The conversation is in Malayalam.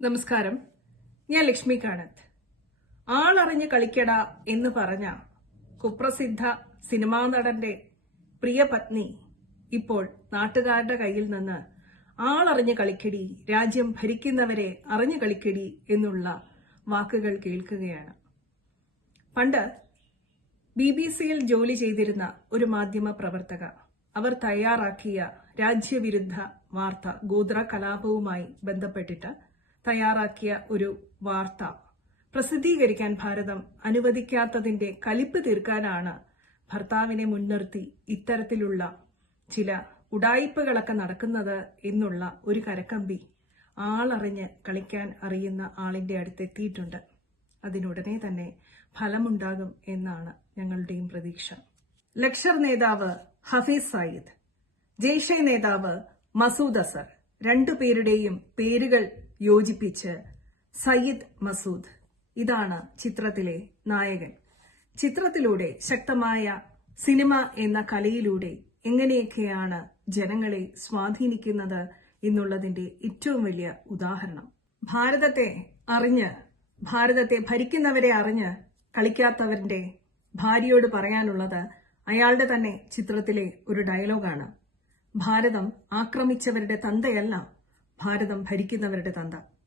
നമസ്കാരം. ഞാൻ ലക്ഷ്മി കാണത്ത്. ആളറിഞ്ഞ് കളിക്കട എന്ന് പറഞ്ഞ കുപ്രസിദ്ധ സിനിമാ നടന്റെ പ്രിയ പത്നി ഇപ്പോൾ നാട്ടുകാരുടെ കയ്യിൽ നിന്ന് ആളറിഞ്ഞ് കളിക്കടി രാജ്യം ഭരിക്കുന്നവരെ അറിഞ്ഞു കളിക്കടി എന്നുള്ള വാക്കുകൾ കേൾക്കുകയാണ്. പണ്ട് ബി ബി സിയിൽ ജോലി ചെയ്തിരുന്ന ഒരു മാധ്യമ പ്രവർത്തക അവർ തയ്യാറാക്കിയ രാജ്യവിരുദ്ധ വാർത്ത ഗോത്ര കലാപവുമായി ബന്ധപ്പെട്ടിട്ട് തയ്യാറാക്കിയ ഒരു വാർത്ത. പ്രസിദ്ധീകരിക്കാൻ ഭാരതം അനുവദിക്കാത്തതിന്റെ കലിപ്പ് തീർക്കാനാണ് ഭർത്താവിനെ മുൻനിർത്തി ഇത്തരത്തിലുള്ള ചില ഉടായിപ്പുകളൊക്കെ നടക്കുന്നത് എന്നുള്ള ഒരു കരക്കമ്പി ആളറിഞ്ഞ് കളിക്കാൻ അറിയുന്ന ആളിന്റെ അടുത്തെത്തിയിട്ടുണ്ട്. അതിനുടനെ തന്നെ ഫലമുണ്ടാകും എന്നാണ് ഞങ്ങളുടെയും പ്രതീക്ഷ. ലക്ഷർ നേതാവ് ഹഫീസ് സയ്യിദ് ജെയ്ഷെ നേതാവ് മസൂദ് അസർ രണ്ടുപേരുടെയും പേരുകൾ യോജിപ്പിച്ച് സയ്യിദ് മസൂദ്. ഇതാണ് ചിത്രത്തിലെ നായകൻ. ചിത്രത്തിലൂടെ ശക്തമായ സിനിമ എന്ന കലയിലൂടെ എങ്ങനെയൊക്കെയാണ് ജനങ്ങളെ സ്വാധീനിക്കുന്നത് എന്നുള്ളതിന്റെ ഏറ്റവും വലിയ ഉദാഹരണം. ഭാരതത്തെ അറിഞ്ഞ് ഭാരതത്തെ ഭരിക്കുന്നവരെ അറിഞ്ഞ് കളിക്കാത്തവരുടെ ഭാര്യയോട് പറയാനുള്ളത് അയാളുടെ തന്നെ ചിത്രത്തിലെ ഒരു ഡയലോഗാണ്. ഭാരതം ആക്രമിച്ചവരുടെ തന്തയല്ല ഭാരതം ഭരിക്കുന്നവരുടെ തന്ത.